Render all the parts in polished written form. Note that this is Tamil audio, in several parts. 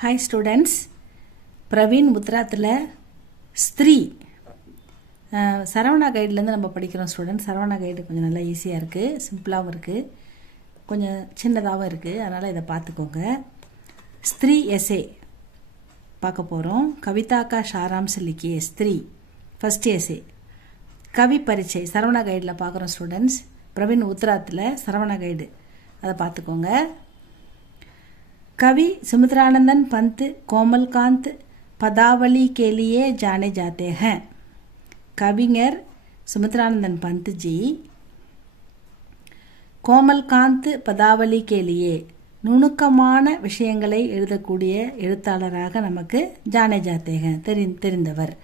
ஹாய் ஸ்டூடெண்ட்ஸ், பிரவீன் முத்ராத்தில் ஸ்திரீ சரவணா கைட்லேருந்து நம்ம படிக்கிறோம் ஸ்டூடெண்ட்ஸ். சரவணா கைடு கொஞ்சம் நல்லா ஈஸியாக இருக்குது, சிம்பிளாகவும் இருக்குது, கொஞ்சம் சின்னதாகவும் இருக்குது. அதனால் இதை பார்த்துக்கோங்க. ஸ்திரீ எஸ்ஏ பார்க்க போகிறோம். கவிதா கா சாராம்ஸ் லிக்கியே ஸ்திரீ ஃபஸ்ட் எஸ்ஏ. கவி பரீட்சை சரவணா கைடில் பார்க்குறோம் ஸ்டூடெண்ட்ஸ். பிரவீன் உத்ராத்தில் சரவணா கைடு, அதை பார்த்துக்கோங்க. कवि सुमित्रानंदन पंत कोमलकांत पदावली के लिए जाने जाते हैं. कविஞர் सुमित्रानंदन पंत जी கோமல்காந்த் பதாவலி கேலியே நுணுக்கமான விஷயங்களை எழுதக்கூடிய எழுத்தாளராக நமக்கு ஜானே ஜாத்தேக தெரிந்தவர்.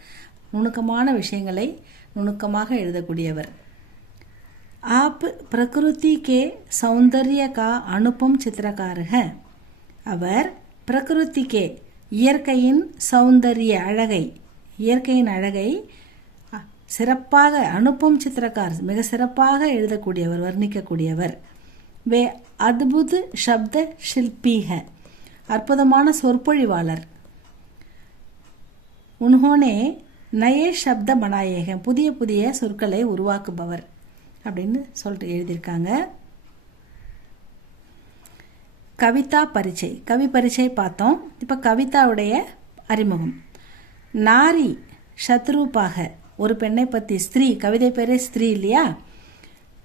நுணுக்கமான விஷயங்களை நுணுக்கமாக எழுதக்கூடியவர். आप प्रकृति के सौंदर्य का अनुपम चित्रकार है. அவர் பிரகிருதிக்கே இயற்கையின் சௌந்தரிய அழகை, இயற்கையின் அழகை சிறப்பாக அனுப்பும் சித்திரக்கார் மிக சிறப்பாக எழுதக்கூடியவர், வர்ணிக்கக்கூடியவர். வே அத்புத் சப்த ஷில்பி ஹை, அற்புதமான சொற்பொழிவாளர். உன்ஹோனே நயே சப்த பனாயே, புதிய புதிய சொற்களை உருவாக்குபவர் அப்படின்னு சொல்லிட்டு எழுதியிருக்காங்க. கவிதா பரீட்சை, கவி பரீட்சை பார்த்தோம். இப்போ கவிதாவுடைய அறிமுகம். நாரி சத்ரூபாக, ஒரு பெண்ணை பற்றி. ஸ்திரீ, கவிதை பேரே ஸ்திரீ இல்லையா?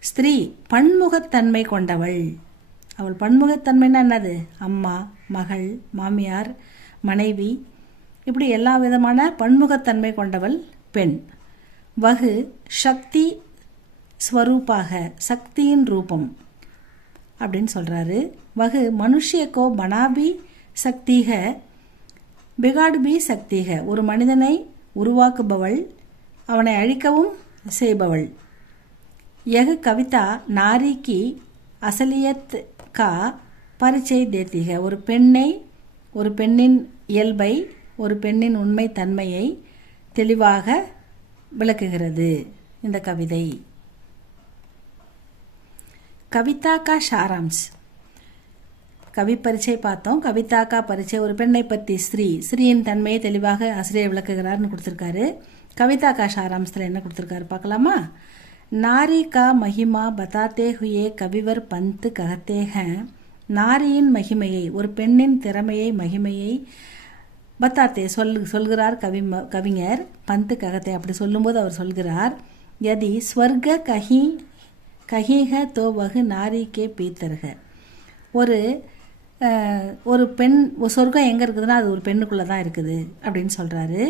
ஸ்திரீ பன்முகத்தன்மை கொண்டவள். அவள் பன்முகத்தன்மைன்னா என்னது? அம்மா, மகள், மாமியார், மனைவி, இப்படி எல்லா விதமான பன்முகத்தன்மை கொண்டவள் பெண். வகு சக்தி ஸ்வரூபாக, சக்தியின் ரூபம் அப்படின்னு சொல்கிறாரு. वह मनुष्य को बना भी सकती है, बिगाड़ भी सकती है. ஒரு மனிதனை உருவாக்குபவள், அவனை அழிக்கவும் செய்பவள். यह कविता नारी की असलियत का परिचय देती है. ஒரு பெண்ணை, ஒரு பெண்ணின் இயல்பை, ஒரு பெண்ணின் உண்மை தன்மையை தெளிவாக விளக்குகிறது இந்த கவிதை. கவிதா கா சாராம்ஸ், கவி பரீட்சை பார்த்தோம். கவிதா கா பரீட்சை, ஒரு பெண்ணை பற்றி. ஸ்திரீ, ஸ்திரீயின் தன்மையை தெளிவாக ஆசிரியர் விளக்குகிறார்னு கொடுத்துருக்காரு. கவிதா கா சாராம்சத்தில் என்ன கொடுத்துருக்காரு பார்க்கலாமா? நாரி கா மகிமா பதாத்தே ஹுயே கவிவர் பந்த் கஹத்தே ஹேன். நாரியின் மகிமையை, ஒரு பெண்ணின் திறமையை, மகிமையை பத்தாத்தே சொல்கிறார் கவிஞர். பந்த் கஹத்தே அப்படி சொல்லும்போது அவர் சொல்கிறார், யதி ஸ்வர்க கஹீஹ தோ வகு நாரி கே பீத்தர்க. ஒரு பெண், ஒரு சொர்க்கம் எங்கே இருக்குதுன்னா அது ஒரு பெண்ணுக்குள்ளே தான் இருக்குது அப்படின்னு சொல்கிறாரு.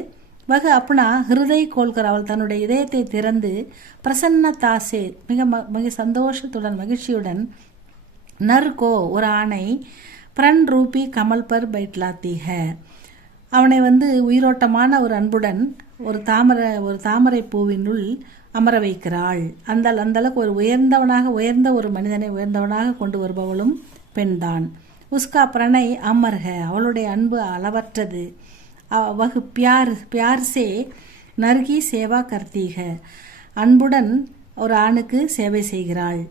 வகு அப்பனா ஹிருதய கோல்கர், அவள் தன்னுடைய இதயத்தை திறந்து பிரசன்னதாசே மிக சந்தோஷத்துடன் மகிழ்ச்சியுடன் நர்கோ ஒரு ஆணை பிரன் ரூபி கமல் பர் பைட்லாத்தி ஹே, அவனை உயிரோட்டமான ஒரு அன்புடன் ஒரு தாமரை பூவினுள் அமர வைக்கிறாள். அந்தளவுக்கு ஒரு உயர்ந்த ஒரு மனிதனை உயர்ந்தவனாக கொண்டு வருபவளும் பெண்தான். உஸ்கா பிரணய் அமர்க, அவளுடைய அன்பு அளவற்றது. வகு பியார் சே நர்கி சேவா கர்த்தீக, அன்புடன் ஒரு ஆணுக்கு சேவை செய்கிறாள்.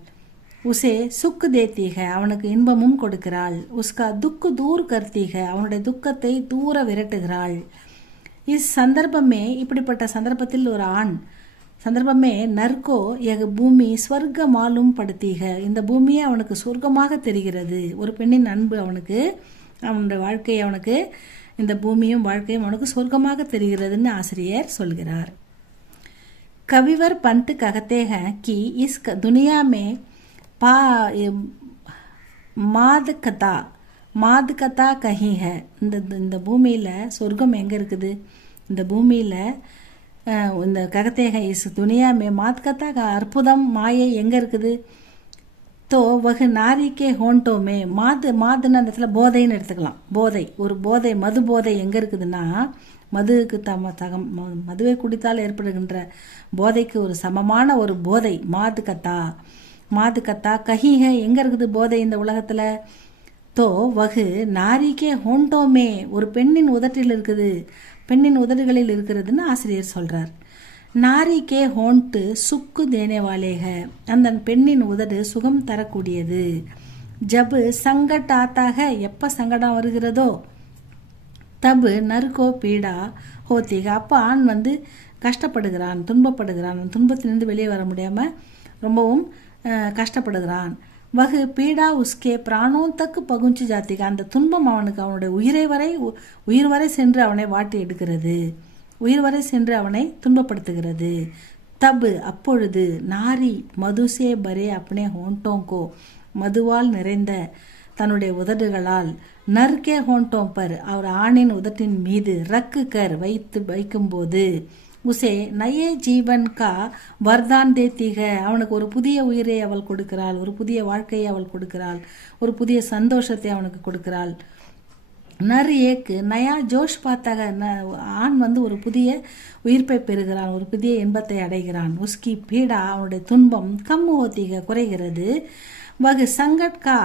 உசே சுக்கு தேத்தீக, அவனுக்கு இன்பமும் கொடுக்கிறாள். உஸ்கா துக்கு தூர் கர்த்தீக, அவனுடைய துக்கத்தை தூர விரட்டுகிறாள். சந்தர்ப்பமே, இப்படிப்பட்ட சந்தர்ப்பத்தில் ஒரு ஆண் சந்தர்ப்பமே நர்கோ எக பூமி ஸ்வர்க்க மாலும் படுத்தீக, இந்த பூமியே அவனுக்கு சொர்க்கமாக தெரிகிறது. ஒரு பெண்ணின் அன்பு அவனுக்கு, அவனுடைய வாழ்க்கை அவனுக்கு, இந்த பூமியும் வாழ்க்கையும் அவனுக்கு சொர்க்கமாக தெரிகிறதுன்னு ஆசிரியர் சொல்கிறார். கவிவர் பந்த் கஹத்தே ஹேன் கி is Duniya May மாதுகதா Kahin high. இந்த பூமியில் சொர்க்கம் எங்கே இருக்குது? இந்த பூமியில் இந்த ககத்தேக இஸ் துனியா மே மாத்கத்தா அற்புதம் மாயை எங்கே இருக்குது? தோ வகு நாரிக்கே ஹோண்டோமே, மாதுன்னு அந்த இடத்துல போதைன்னு எடுத்துக்கலாம். போதை, ஒரு போதை, மது போதை எங்கே இருக்குதுன்னா, மதுவுக்கு மதுவை குடித்தால் ஏற்படுகின்ற போதைக்கு ஒரு சமமான ஒரு போதை மாதுகத்தா கஹீஹ, எங்கே இருக்குது போதை இந்த உலகத்தில்? தோ வகு நாரிக்கே ஹோண்டோமே, ஒரு பெண்ணின் உதட்டில் இருக்குது, பெண்ணின் உதடுகளில் இருக்கிறதுன்னு ஆசிரியர் சொல்கிறார். நாரிக்கே ஹோண்ட்டு சுக்கு தேனேவாலேக, அந்த பெண்ணின் உதடு சுகம் தரக்கூடியது. ஜபு சங்கட் ஆத்தாக, எப்போ சங்கடம் வருகிறதோ தபு நறுக்கோ பீடா ஹோத்திக. அப்போ ஆண் வந்து கஷ்டப்படுகிறான், துன்பப்படுகிறான், துன்பத்திலிருந்து வெளியே வர முடியாமல் ரொம்பவும் கஷ்டப்படுகிறான். வகு பீடா உஸ்கே பிராணோம் தக்கு பகுஞ்சு ஜாத்திக. அந்த துன்பம் அவனுக்கு அவனுடைய உயிர் வரை சென்று அவனை வாட்டி எடுக்கிறது, உயிர் வரை சென்று அவனை துன்பப்படுத்துகிறது. தபு அப்பொழுது நாரி மதுசே பரே அப்னே ஹோண்டோங்கோ, மதுவால் நிறைந்த தன்னுடைய உதடுகளால் நற்கே ஹோண்டோம் பர், அவர் ஆணின் உதட்டின் மீது ரக்கு கர் வைக்கும்போது உசே நயே ஜீவன் கா வர்தான் தேத்திக, அவனுக்கு ஒரு புதிய உயிரை அவள் கொடுக்கிறாள், ஒரு புதிய வாழ்க்கையை அவள் கொடுக்கிறாள், ஒரு புதிய சந்தோஷத்தை அவனுக்கு கொடுக்கிறாள். நர் ஏக்கு நயா ஜோஷ் பார்த்தாக, ஆண் வந்து ஒரு புதிய உயிர்ப்பை பெறுகிறான், ஒரு புதிய இன்பத்தை அடைகிறான். உஸ்கி பீடா அவனுடைய துன்பம் கம் ஹோத்திக குறைகிறது. வகு சங்கட்கா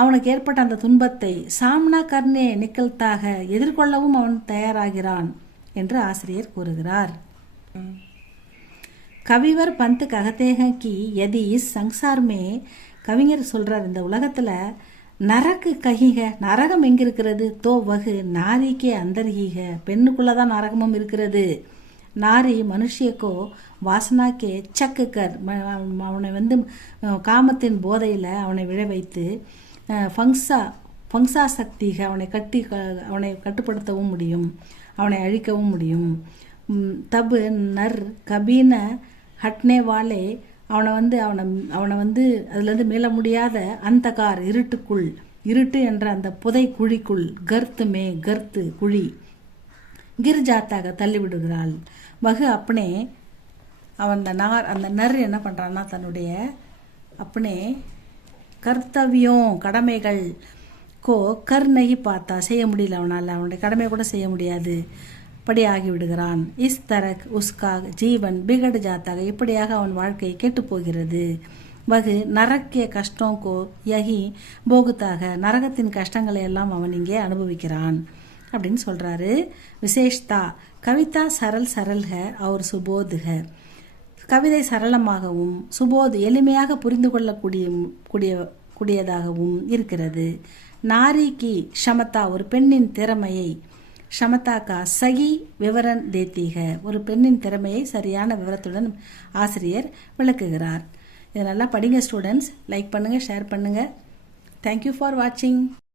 அவனுக்கு ஏற்பட்ட அந்த துன்பத்தை சாம்னா கர்னே நிக்கல்தாக எதிர்கொள்ளவும் அவன் தயாராகிறான் என்று ஆசிரியர் கூறுகிறார். கவிவர் பந்த் ககத்தேக கி யதி இஸ் சங்சார்மே, கவிஞர் சொல்றார் இந்த உலகத்துல நரக்கு ககிக, நரகம் எங்க இருக்கிறது, தோ வகு நாரிக்கே அந்தர்ஹீக, பெண்ணுக்குள்ளதான் நரகமும் இருக்கிறது. நாரி மனுஷியக்கோ வாசனாக்கே சக்குக்கர், அவனை வந்து காமத்தின் போதையில் அவனை விழ வைத்து ஃபங்ஸா சக்திக, அவனை கட்டுப்படுத்தவும் முடியும், அவனை அழிக்கவும் முடியும். தபு நர் கபீன ஹட்னே வாலே, அவனை வந்து அதுலேருந்து மீள முடியாத அந்தகார் இருட்டு என்ற அந்த புதை குழிக்குள் கர்த்து குழி கிர்ஜாத்தாக தள்ளிவிடுகிறாள். வகு அப்பனே அந்த நர் என்ன பண்ணுறான்னா தன்னுடைய அப்பனே கர்த்தவியம் கடமைகள் கர் நகி பார்த்தா செய்ய முடியல, அவனுடைய கடமை கூட செய்ய முடியாது, படி ஆகிவிடுகிறான். இஸ் தரக் உஸ்காக ஜீவன் பிகடு ஜாத்தாக, இப்படியாக அவன் வாழ்க்கை கெட்டு போகிறது. வகு நரக்கிய கஷ்டோங்கோ யகி போகுத்தாக, நரகத்தின் கஷ்டங்களை எல்லாம் அவன் இங்கே அனுபவிக்கிறான் அப்படின்னு சொல்றாரு. விசேஷ்தா கவிதா சரல்ஹ அவர் சுபோதுக, கவிதை சரளமாகவும் சுபோத் எளிமையாக புரிந்து கொள்ளக்கூடியதாகவும் இருக்கிறது. நாரி கி ஷமதா, ஒரு பெண்ணின் திறமையை, ஷமதா கா சகி விவரன் தேத்திக, ஒரு பெண்ணின் திறமையை சரியான விவரத்துடன் ஆசிரியர் விளக்குகிறார். இதை நல்லா படிங்க ஸ்டூடெண்ட்ஸ். லைக் பண்ணுங்கள், ஷேர் பண்ணுங்கள். தேங்க்யூ ஃபார் வாட்சிங்.